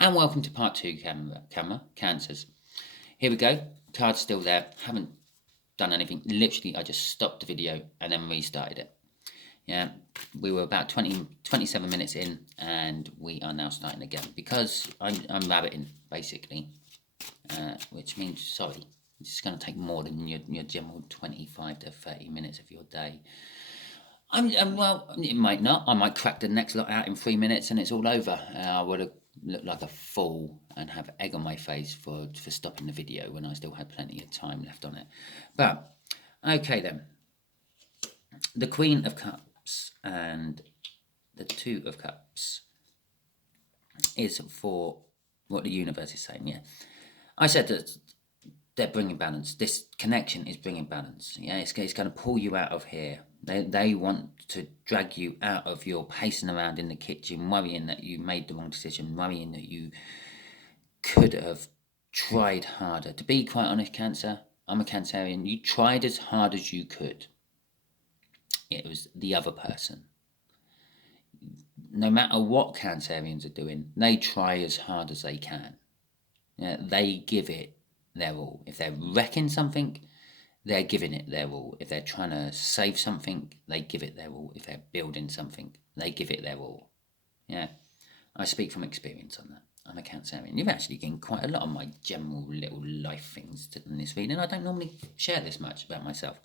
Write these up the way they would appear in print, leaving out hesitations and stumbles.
And welcome to part 2, cancers. Here we go. Card's still there. Haven't done anything. Literally, I just stopped the video and then restarted it. Yeah, we were about 27 minutes in, and we are now starting again because I'm rabbiting basically, which means sorry, it's going to take more than your general 25 to 30 minutes of your day. Well, it might not. I might crack the next lot out in 3 minutes and it's all over. I would have looked like a fool and have egg on my face for stopping the video when I still had plenty of time left on it. But okay then, the Queen of Cups and the Two of Cups is for what the universe is saying. Yeah, I said that they're bringing balance. This connection is bringing balance. Yeah, it's going to pull you out of here. They want to drag you out of your pacing around in the kitchen, worrying that you made the wrong decision, worrying that you could have tried harder. To be quite honest, Cancer, I'm a Cancerian. You tried as hard as you could. It was the other person. No matter what Cancerians are doing, they try as hard as they can. Yeah, they give it their all. If they're wrecking something, they're giving it their all. If they're trying to save something, they give it their all. If they're building something, they give it their all. Yeah, I speak from experience on that. I'm a Cancerian. You've actually gained quite a lot of my general little life things in this reading. I don't normally share this much about myself.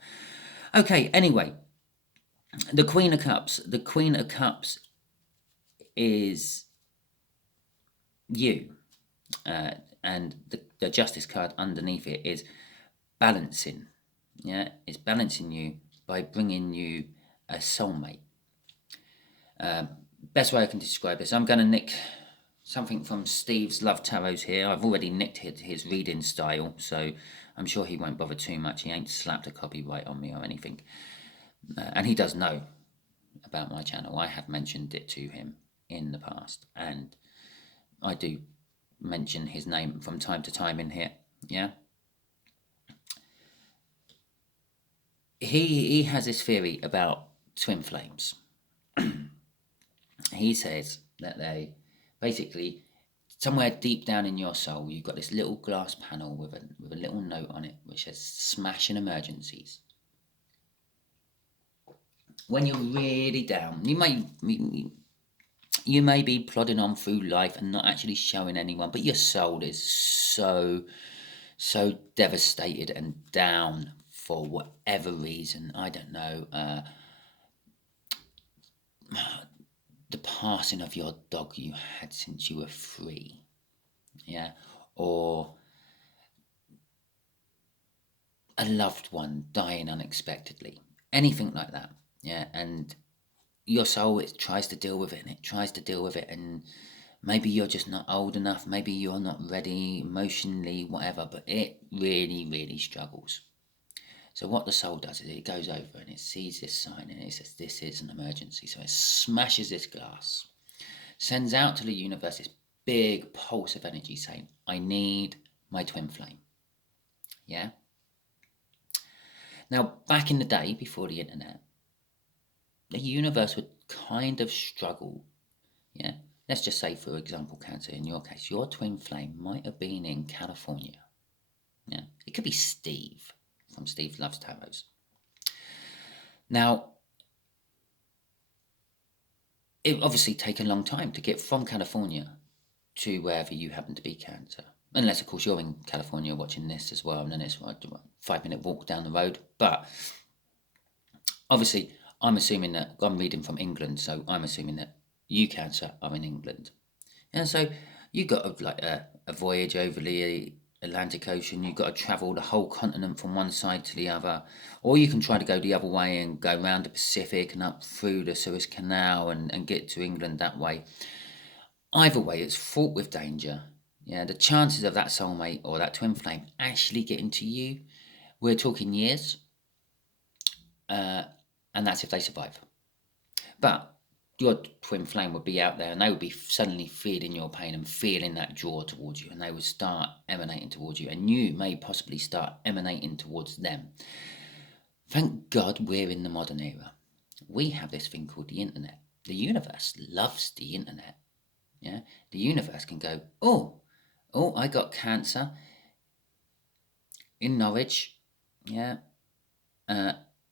Okay, anyway, the Queen of Cups. The Queen of Cups is you. And the Justice card underneath it is balancing. Yeah, it's balancing you by bringing you a soulmate. Best way I can describe this, I'm going to nick something from Steve's Love Tarots here. I've already nicked his reading style, so I'm sure he won't bother too much. He ain't slapped a copyright on me or anything. And he does know about my channel. I have mentioned it to him in the past, and I do mention his name from time to time in here. Yeah, he has this theory about twin flames. He says that they basically, somewhere deep down in your soul, you've got this little glass panel with a little note on it which says "smash in emergencies." When you're really down, you may be plodding on through life and not actually showing anyone, but your soul is so devastated and down for whatever reason. I don't know. The passing of your dog you had since you were 3, yeah, or a loved one dying unexpectedly, anything like that, yeah, and your soul, it tries to deal with it, and it tries to deal with it, and maybe you're just not old enough, maybe you're not ready emotionally, whatever, but it really struggles. So what the soul does is it goes over and it sees this sign and it says this is an emergency. So it smashes this glass, sends out to the universe this big pulse of energy saying, I need my twin flame. Yeah? Now, back in the day, before the internet, the universe would kind of struggle. Yeah? Let's just say, for example, Cancer, in your case, your twin flame might have been in California. Yeah? It could be Steve from Steve Loves Tarots. Now, it obviously take a long time to get from California to wherever you happen to be, Cancer. Unless, of course, you're in California watching this as well, and then it's a 5-minute walk down the road. But obviously, I'm assuming that I'm reading from England, so I'm assuming that you, Cancer, are in England. And so you got a voyage over the Atlantic Ocean. You've got to travel the whole continent from one side to the other, or you can try to go the other way and go around the Pacific and up through the Suez Canal and get to England that way. Either way, it's fraught with danger. Yeah, the chances of that soulmate or that twin flame actually getting to you, we're talking years, and that's if they survive. But your twin flame would be out there and they would be suddenly feeling your pain and feeling that draw towards you, and they would start emanating towards you, and you may possibly start emanating towards them. Thank God we're in the modern era. We have this thing called the internet. The universe loves the internet. Yeah, the universe can go, I got Cancer in Norwich, yeah,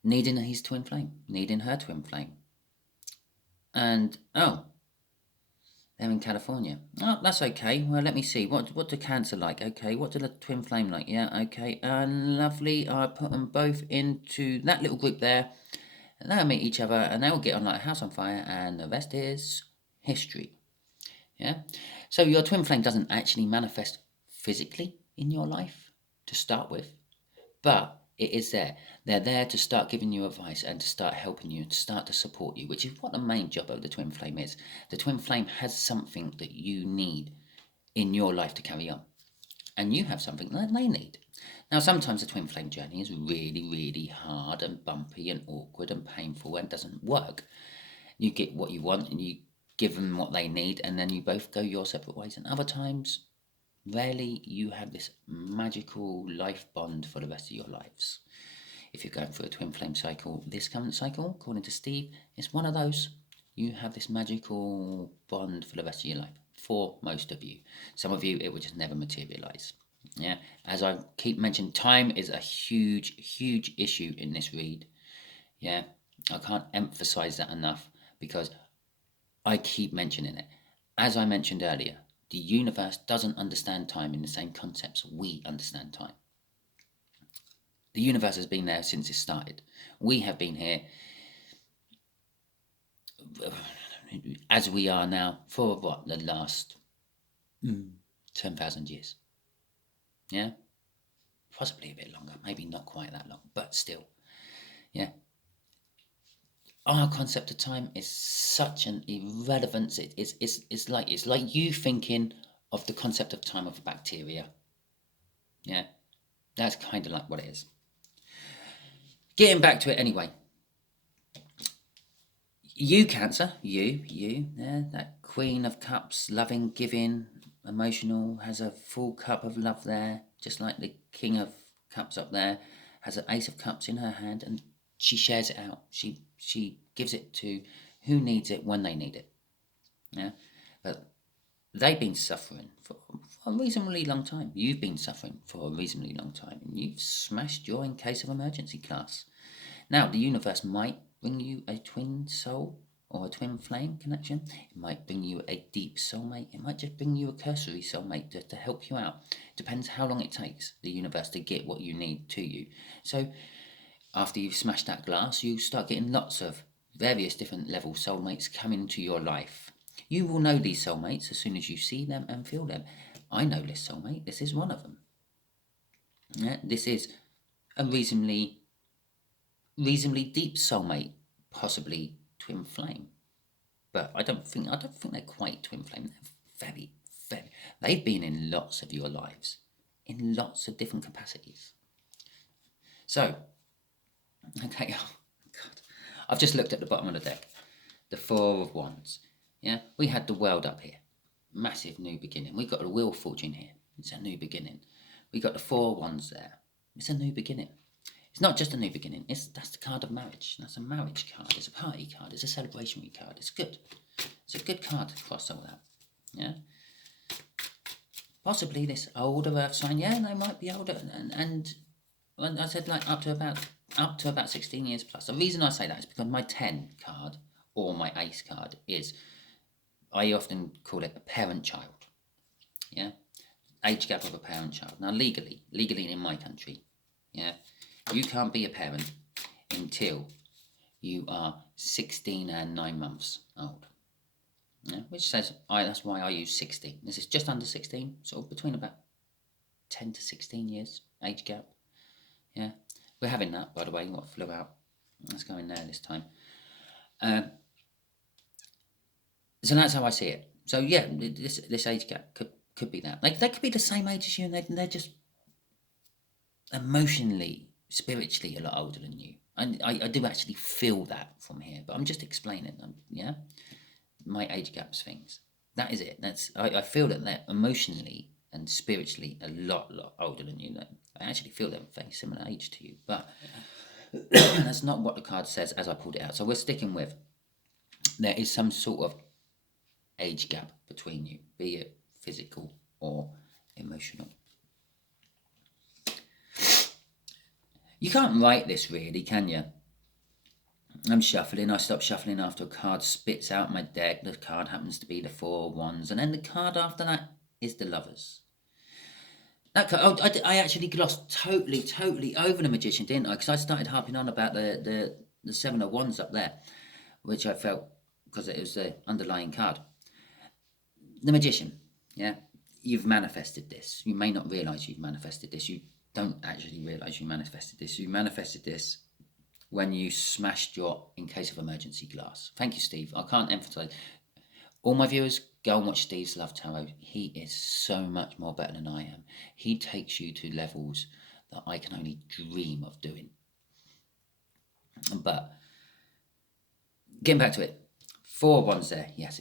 needing his twin flame, needing her twin flame. And, they're in California. Oh, that's okay. Well, let me see. What do Cancer like? Okay. What do the twin flame like? Yeah, okay. Lovely. I put them both into that little group there. And they'll meet each other and they'll get on like a house on fire. And the rest is history. Yeah. So your twin flame doesn't actually manifest physically in your life to start with. But it is there. They're there to start giving you advice and to start helping you, to start to support you, which is what the main job of the twin flame is. The twin flame has something that you need in your life to carry on. And you have something that they need. Now, sometimes the twin flame journey is really, really hard and bumpy and awkward and painful and doesn't work. You get what you want and you give them what they need, and then you both go your separate ways. And other times, rarely you have this magical life bond for the rest of your lives. If you're going through a twin flame cycle, this current cycle, according to Steve, is one of those. You have this magical bond for the rest of your life, for most of you. Some of you, it will just never materialize. Yeah, as I keep mentioning, time is a huge, huge issue in this read. Yeah, I can't emphasize that enough because I keep mentioning it. As I mentioned earlier, the universe doesn't understand time in the same concepts we understand time. The universe has been there since it started. We have been here as we are now for what, the last 10,000 years. Yeah? Possibly a bit longer, maybe not quite that long, but still. Yeah. Our concept of time is such an irrelevance. It's like you thinking of the concept of time of bacteria. Yeah, that's kind of like what it is. Getting back to it anyway. You, Cancer, you, yeah, that Queen of Cups, loving, giving, emotional, has a full cup of love there, just like the King of Cups up there, has an Ace of Cups in her hand, and she shares it out. She gives it to who needs it when they need it. Yeah, but they've been suffering for a reasonably long time. You've been suffering for a reasonably long time, and you've smashed your in case of emergency class. Now, the universe might bring you a twin soul or a twin flame connection. It might bring you a deep soulmate. It might just bring you a cursory soulmate to help you out. Depends how long it takes the universe to get what you need to you. So after you've smashed that glass, you start getting lots of various different level soulmates come into your life. You will know these soulmates as soon as you see them and feel them. I know this soulmate. This is one of them. Yeah, this is a reasonably deep soulmate, possibly twin flame. But I don't think they're quite twin flame. They're very, very. They've been in lots of your lives, in lots of different capacities. So, okay, oh God, I've just looked at the bottom of the deck. The Four of Wands. Yeah, we had the World up here, massive new beginning. We got the Wheel of Fortune here. It's a new beginning. We got the Four of Wands there. It's a new beginning. It's not just a new beginning. That's the card of marriage. That's a marriage card. It's a party card. It's a celebratory card. It's good. It's a good card to cross all that. Yeah. Possibly this older Earth sign. Yeah, they might be older, and when I said like up to about 16 years plus. The reason I say that is because my 10 card or my Ace card is, I often call it a parent-child. Yeah. Age gap of a parent-child. Now legally in my country, yeah. You can't be a parent until you are 16 and 9 months old. Yeah, which says, that's why I use 16. This is just under 16, so between about 10 to 16 years age gap. Yeah, we're having that, by the way, what flew out. Let's go in there this time. So that's how I see it. So yeah, this age gap could be that. Like, they could be the same age as you, and they're just emotionally, spiritually a lot older than you. And I do actually feel that from here, but I'm just explaining them. Yeah, my age gaps things. That is it. I feel that they're emotionally and spiritually a lot older than you. I actually feel they're very similar age to you, but that's not what the card says as I pulled it out. So we're sticking with, there is some sort of age gap between you, be it physical or emotional. You can't write this really, can you? I'm shuffling. I stop shuffling after a card spits out my deck. The card happens to be the Four of Wands. And then the card after that is the Lovers. That card, I actually glossed totally over the Magician, didn't I? Because I started harping on about the Seven of Wands up there, which I felt, because it was the underlying card. The Magician, yeah? You've manifested this. You may not realise you've manifested this. You don't actually realise you manifested this. You manifested this when you smashed your in case of emergency glass. Thank you, Steve. I can't emphasize. All my viewers, go and watch Steve's Love Tarot. He is so much more better than I am. He takes you to levels that I can only dream of doing. But getting back to it, Four of Wands there. Yes,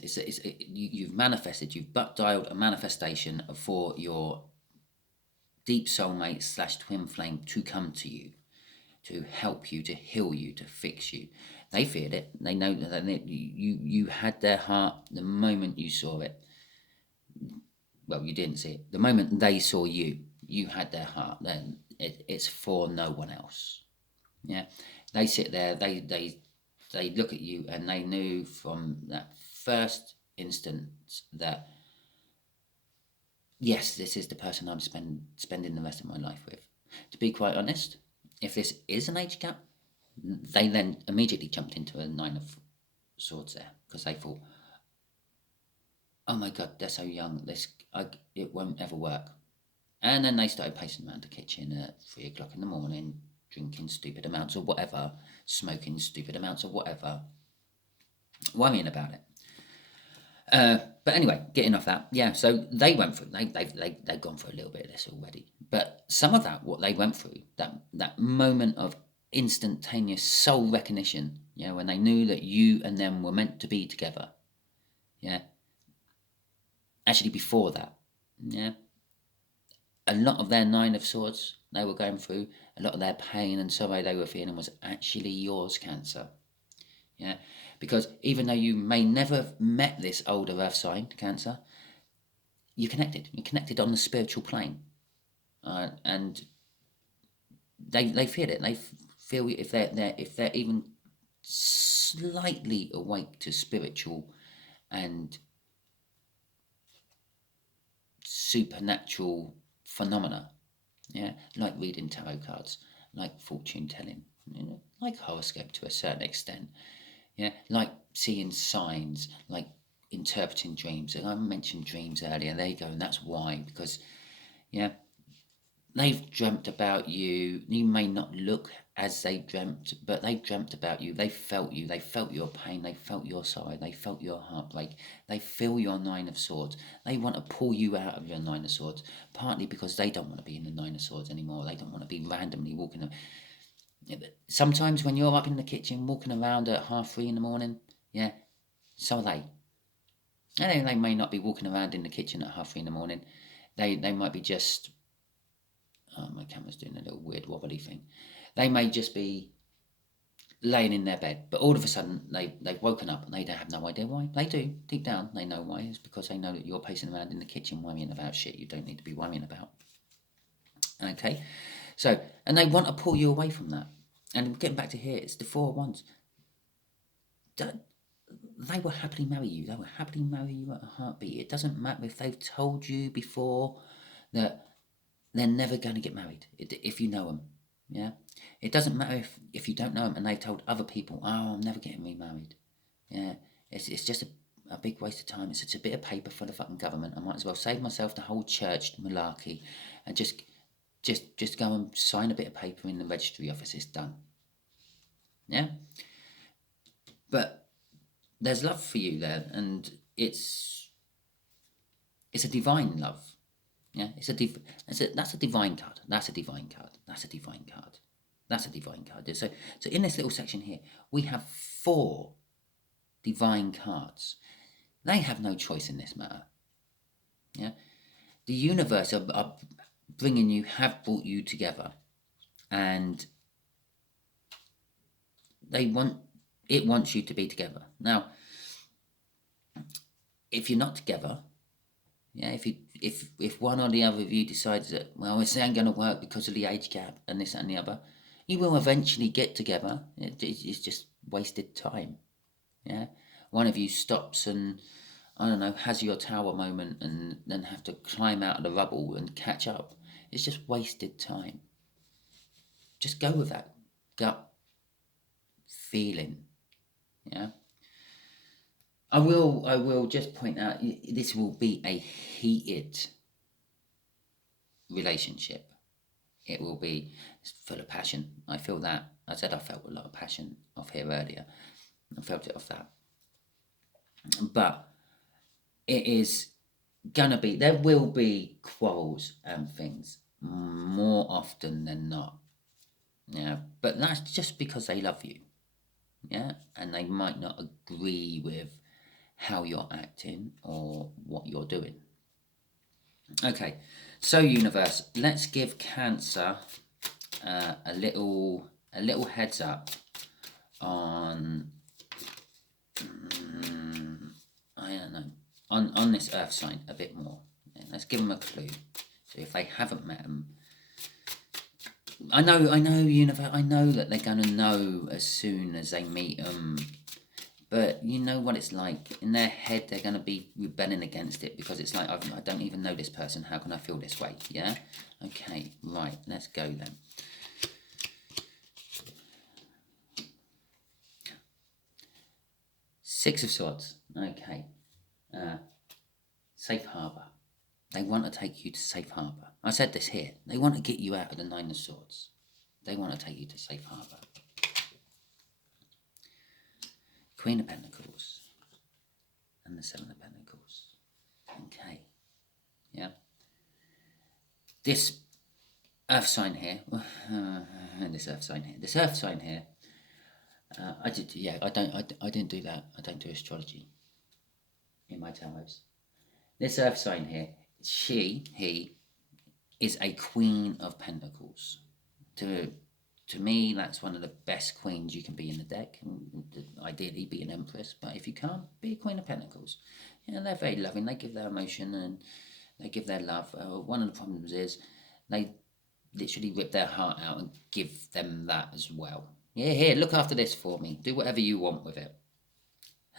you've manifested. You've butt dialed a manifestation for your deep soulmate / twin flame to come to you, to help you, to heal you, to fix you. They feared it. They know that you had their heart the moment you saw it. Well, you didn't see it. The moment they saw you, you had their heart. Then it's for no one else. Yeah, they sit there. They look at you, and they knew from that first instant that yes, this is the person I'm spending the rest of my life with. To be quite honest, if this is an age gap, they then immediately jumped into a Nine of Swords there, because they thought, oh my God, they're so young, it won't ever work. And then they started pacing around the kitchen at 3 o'clock in the morning, drinking stupid amounts of whatever, smoking stupid amounts of whatever, worrying about it. But anyway, getting off that, yeah, so they went through, they've gone through a little bit of this already. But some of that, what they went through, that moment of instantaneous soul recognition, you know, when they knew that you and them were meant to be together, yeah. Actually, before that, yeah, a lot of their Nine of Swords they were going through, a lot of their pain and sorrow they were feeling was actually yours, Cancer. Yeah, because even though you may never have met this older earth sign, Cancer, you're connected on the spiritual plane, and they feel it. They feel if they're even slightly awake to spiritual and supernatural phenomena, yeah, like reading tarot cards, like fortune telling, you know, like horoscope to a certain extent, yeah, like seeing signs, like interpreting dreams. And I mentioned dreams earlier. There you go, and that's why, because yeah, they've dreamt about you. You may not look as they dreamt, but they dreamt about you. They felt you. They felt your pain. They felt your sorrow. They felt your heartbreak. They feel your Nine of Swords. They want to pull you out of your Nine of Swords, partly because they don't want to be in the Nine of Swords anymore. They don't want to be randomly walking. Sometimes when you're up in the kitchen walking around at 3:30 in the morning, yeah, so are they. And they may not be walking around in the kitchen at 3:30 in the morning. They might be just... Oh, my camera's doing a little weird wobbly thing. They may just be laying in their bed, but all of a sudden they've woken up and they don't have no idea why. They do, deep down, they know why. It's because they know that you're pacing around in the kitchen worrying about shit you don't need to be worrying about. Okay, so, and they want to pull you away from that. And getting back to here, it's the Four of Wands. They will happily marry you. They will happily marry you at a heartbeat. It doesn't matter if they've told you before that they're never going to get married, if you know them. Yeah, it doesn't matter if you don't know them and they've told other people, oh, I'm never getting remarried. Yeah, it's just a big waste of time. It's such a bit of paper for the fucking government. I might as well save myself the whole church malarkey and just go and sign a bit of paper in the registry office. It's done. Yeah, but there's love for you there, and it's a divine love. Yeah, that's a divine card. That's a divine card. That's a divine card. That's a divine card. So in this little section here, we have 4 divine cards. They have no choice in this matter. Yeah, the universe are bringing you, have brought you together, and it wants you to be together. Now, if you're not together, yeah, if one or the other of you decides that, well, this ain't going to work because of the age gap and this and the other, you will eventually get together. It's just wasted time. Yeah, one of you stops and, I don't know, has your tower moment and then have to climb out of the rubble and catch up. It's just wasted time. Just go with that gut feeling. Yeah. I will just point out, this will be a heated relationship. It will be full of passion. I feel that. I said I felt a lot of passion off here earlier. I felt it off that. But it is gonna be, there will be quarrels and things more often than not. Yeah, but that's just because they love you. Yeah, and they might not agree with how you're acting or what you're doing. Okay, so universe, let's give Cancer a little heads up on I don't know, on this Earth sign a bit more. Yeah, let's give them a clue. So if they haven't met them, I know, universe. I know that they're gonna know as soon as they meet them. But you know what it's like. In their head, they're going to be rebelling against it because it's like, I don't even know this person. How can I feel this way? Yeah? Okay, right. Let's go then. Six of Swords. Okay. Safe harbour. They want to take you to safe harbour. I said this here. They want to get you out of the Nine of Swords. They want to take you to safe harbour. Queen of Pentacles. And the Seven of Pentacles. Okay. Yeah. This Earth sign here, this Earth sign here, I didn't do that. I don't do astrology in my tarots. This Earth sign here, he is a Queen of Pentacles. To me, that's one of the best queens you can be in the deck. Ideally, be an Empress, but if you can't, be a Queen of Pentacles. You know, they're very loving. They give their emotion and they give their love. One of the problems is they literally rip their heart out and give them that as well. Yeah, here, look after this for me. Do whatever you want with it.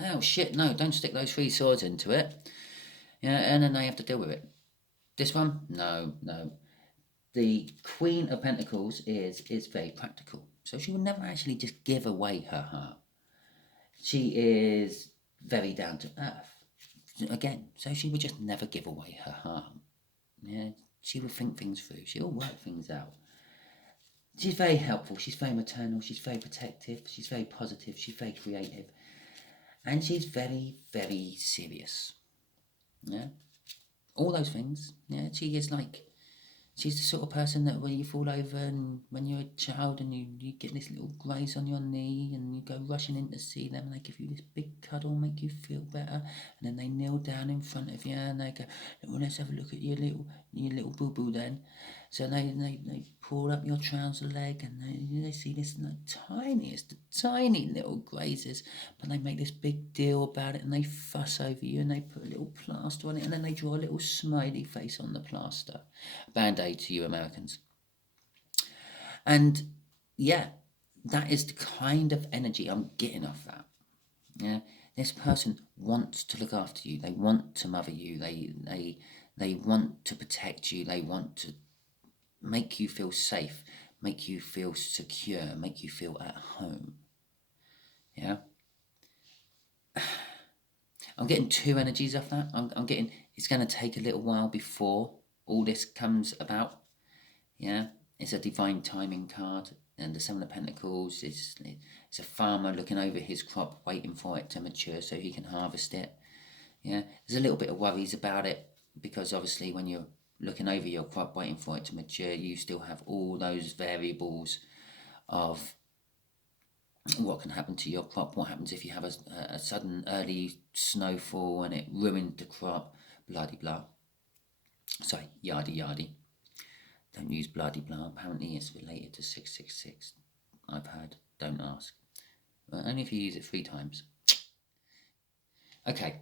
Oh, shit, no, don't stick those 3 swords into it. Yeah, and then they have to deal with it. This one? No. The Queen of Pentacles is very practical. So she will never actually just give away her heart. She is very down to earth. Again, so she would just never give away her heart. Yeah, she will think things through. She'll work things out. She's very helpful. She's very maternal. She's very protective. She's very positive. She's very creative. And she's very, very serious. Yeah. All those things. Yeah, she is like, she's the sort of person that when you fall over and when you're a child and you get this little graze on your knee and you go rushing in to see them and they give you this big cuddle, make you feel better, and then they kneel down in front of you and they go, well, let's have a look at your little boo-boo then. So they pull up your trouser leg and they see this tiny little grazes, but they make this big deal about it and they fuss over you and they put a little plaster on it and then they draw a little smiley face on the plaster. Band-Aid to you Americans. And yeah, that is the kind of energy I'm getting off that. Yeah, this person wants to look after you. They want to mother you. They want to protect you. They want to make you feel safe, make you feel secure, make you feel at home. Yeah. I'm getting 2 energies off that. I'm getting, it's going to take a little while before all this comes about. Yeah. It's a divine timing card. And the Seven of Pentacles is it's a farmer looking over his crop, waiting for it to mature so he can harvest it. Yeah. There's a little bit of worries about it because obviously when you're looking over your crop, waiting for it to mature, you still have all those variables of what can happen to your crop, what happens if you have a sudden early snowfall and it ruined the crop, blah-de-blah. Sorry, yardy. Don't use blah-de-blah. Apparently it's related to 666. I've heard. Don't ask. Well, only if you use it 3 times. Okay.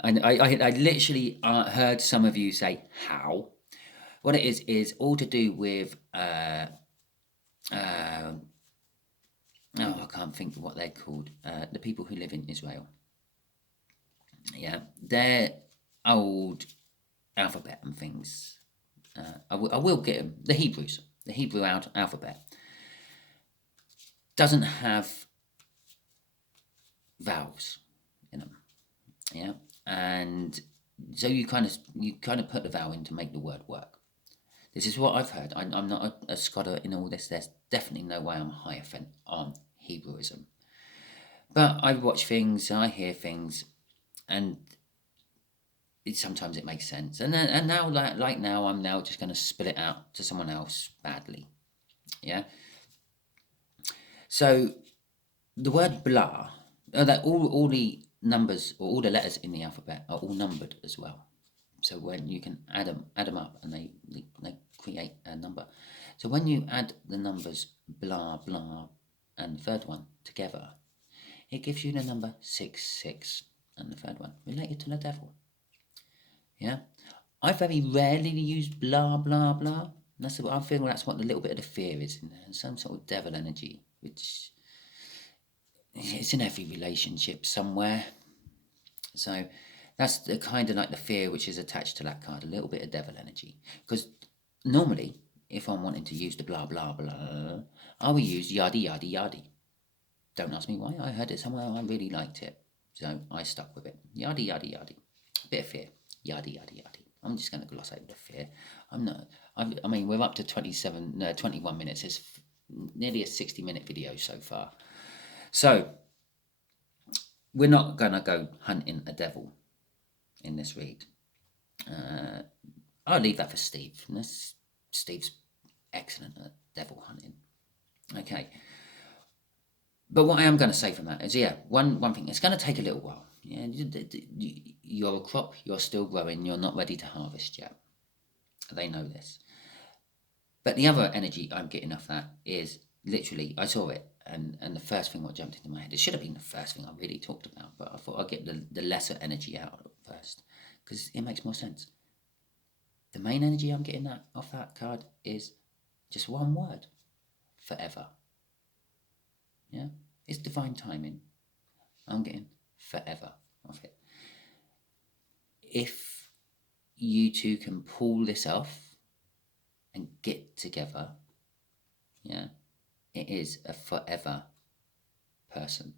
And I literally heard some of you say, how? What it is all to do with, oh, I can't think of what they're called, the people who live in Israel. Yeah, their old alphabet and things. I will get them. The Hebrews, the Hebrew alphabet doesn't have vowels in them. Yeah, and so you kind of put the vowel in to make the word work. This is what I've heard. I'm not a scholar in all this. There's definitely no way I'm high on Hebrewism. But I watch things, I hear things, and sometimes it makes sense. And now, like now, I'm now just going to spit it out to someone else badly. Yeah. So the word blah, that all the numbers or all the letters in the alphabet are all numbered as well. So when you can add them up, and they create a number. So when you add the numbers blah blah and the third one together, it gives you the number 66, and the third one related to the devil. Yeah, I very rarely use blah blah blah. I feel that's what a little bit of the fear is in there, some sort of devil energy, which it's in every relationship somewhere. So that's the kind of like the fear which is attached to that card, a little bit of devil energy. Because normally, if I'm wanting to use the blah blah blah, I will use yadi yadi yadi. Don't ask me why. I heard it somewhere. I really liked it, so I stuck with it. Yadi yadi yadi. Bit of fear. Yadi yadi yadi. I'm just going to gloss over the fear. I'm not. I mean, we're up to 21 minutes. It's nearly a 60-minute video so far. So we're not going to go hunting a devil in this read. I'll leave that for Steve. Steve's excellent at devil hunting. Okay. But what I am going to say from that is, yeah, one thing, it's going to take a little while. Yeah, you're a crop, you're still growing, you're not ready to harvest yet. They know this. But the other energy I'm getting off that is literally, I saw it, and the first thing what jumped into my head, it should have been the first thing I really talked about, but I thought I'd get the lesser energy out first, because it makes more sense. The main energy I'm getting off that card is just one word: forever. Yeah, it's divine timing. I'm getting forever off it. If you two can pull this off and get together, yeah, it is a forever person.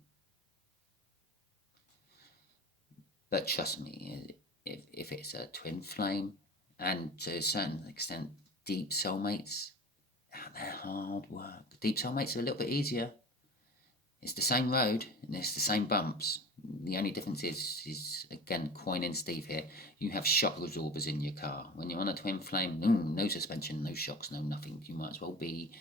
But trust me, if it's a twin flame, and to a certain extent deep soulmates, they're hard work. Deep soulmates are a little bit easier. It's the same road and it's the same bumps. The only difference is again, coining Steve here, you have shock absorbers in your car. When you're on a twin flame, no suspension, no shocks, no nothing. You might as well be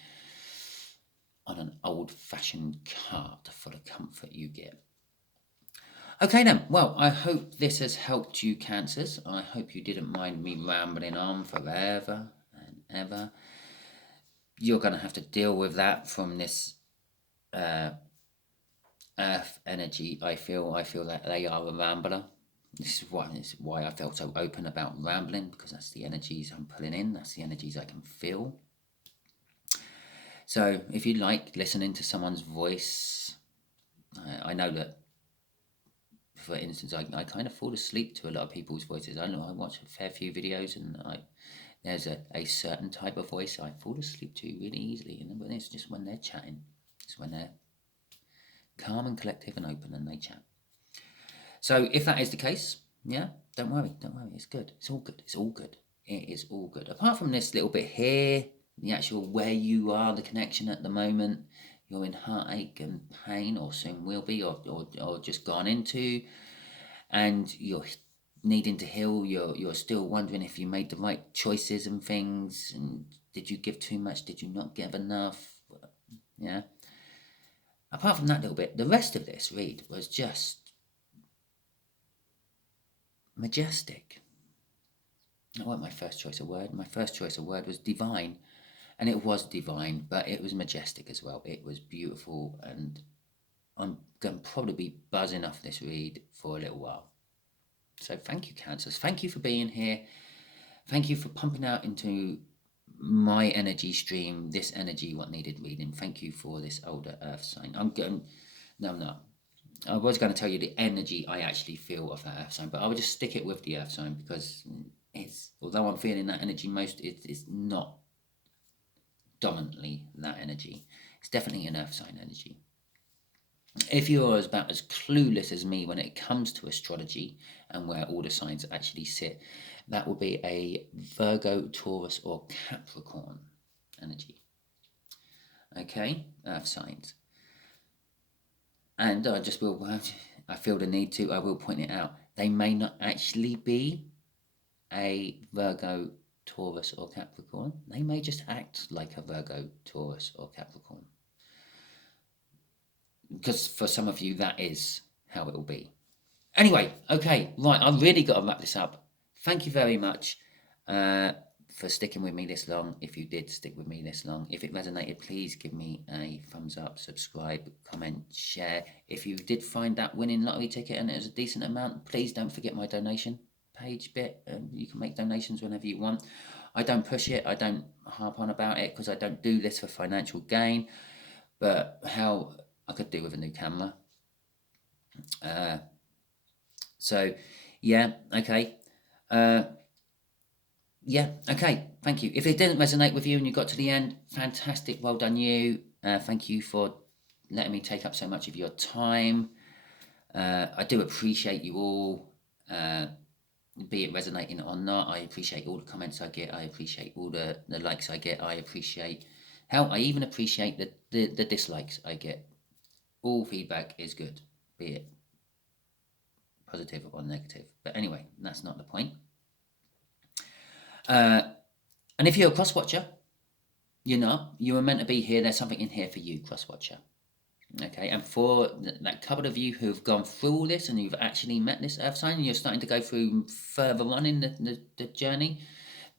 on an old-fashioned cart for the comfort you get. Okay then, well, I hope this has helped you, Cancers. I hope you didn't mind me rambling on forever and ever. You're going to have to deal with that from this earth energy. I feel that they are a rambler. This is why I felt so open about rambling, because that's the energies I'm pulling in. That's the energies I can feel. So if you like listening to someone's voice, I know that, for instance, I kind of fall asleep to a lot of people's voices. I know I watch a fair few videos, and there's a certain type of voice I fall asleep to really easily, and it's just when they're chatting. It's when they're calm and collective and open and they chat. So if that is the case, yeah, don't worry, it's good. It's all good. It is all good. Apart from this little bit here, the actual where you are, the connection at the moment, you're in heartache and pain, or soon will be, or just gone into, and you're needing to heal. You're still wondering if you made the right choices and things, and did you give too much? Did you not give enough? Yeah. Apart from that little bit, the rest of this read was just majestic. That wasn't my first choice of word. My first choice of word was divine. And it was divine, but it was majestic as well. It was beautiful, and I'm going to probably be buzzing off this read for a little while. So thank you, Cancers. Thank you for being here. Thank you for pumping out into my energy stream, this energy, what needed reading. Thank you for this older earth sign. No. I was going to tell you the energy I actually feel of that earth sign, but I would just stick it with the earth sign because although I'm feeling that energy most, it's not dominantly that energy. It's definitely an earth sign energy. If you're about as clueless as me when it comes to astrology and where all the signs actually sit, that would be a Virgo, Taurus, or Capricorn energy. Okay, earth signs. And I feel the need to, I will point it out. They may not actually be a Virgo, Taurus, or Capricorn. They may just act like a Virgo, Taurus, or Capricorn. Because for some of you, that is how it will be. Anyway, okay, right, I've really got to wrap this up. Thank you very much for sticking with me this long. If you did stick with me this long, if it resonated, please give me a thumbs up, subscribe, comment, share. If you did find that winning lottery ticket and it was a decent amount, please don't forget my donation page bit. You can make donations whenever you want. I don't push it. I don't harp on about it because I don't do this for financial gain. But how I could do with a new camera. So, yeah, okay. Yeah, okay, thank you. If it didn't resonate with you and you got to the end, fantastic, well done you. Thank you for letting me take up so much of your time. I do appreciate you all, be it resonating or not. I appreciate all the comments I get. I appreciate all the likes I get. I appreciate I even appreciate the dislikes I get. All feedback is good, be it positive or negative. But anyway, that's not the point. And if you're a cross-watcher, you're not. You were meant to be here. There's something in here for you, cross-watcher. Okay, and for that couple of you who've gone through all this and you've actually met this earth sign and you're starting to go through further on in the journey,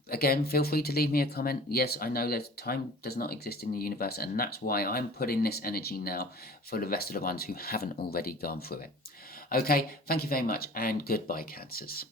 again, feel free to leave me a comment. Yes, I know that time does not exist in the universe, and that's why I'm putting this energy now for the rest of the ones who haven't already gone through it. Okay, thank you very much, and goodbye, Cancers.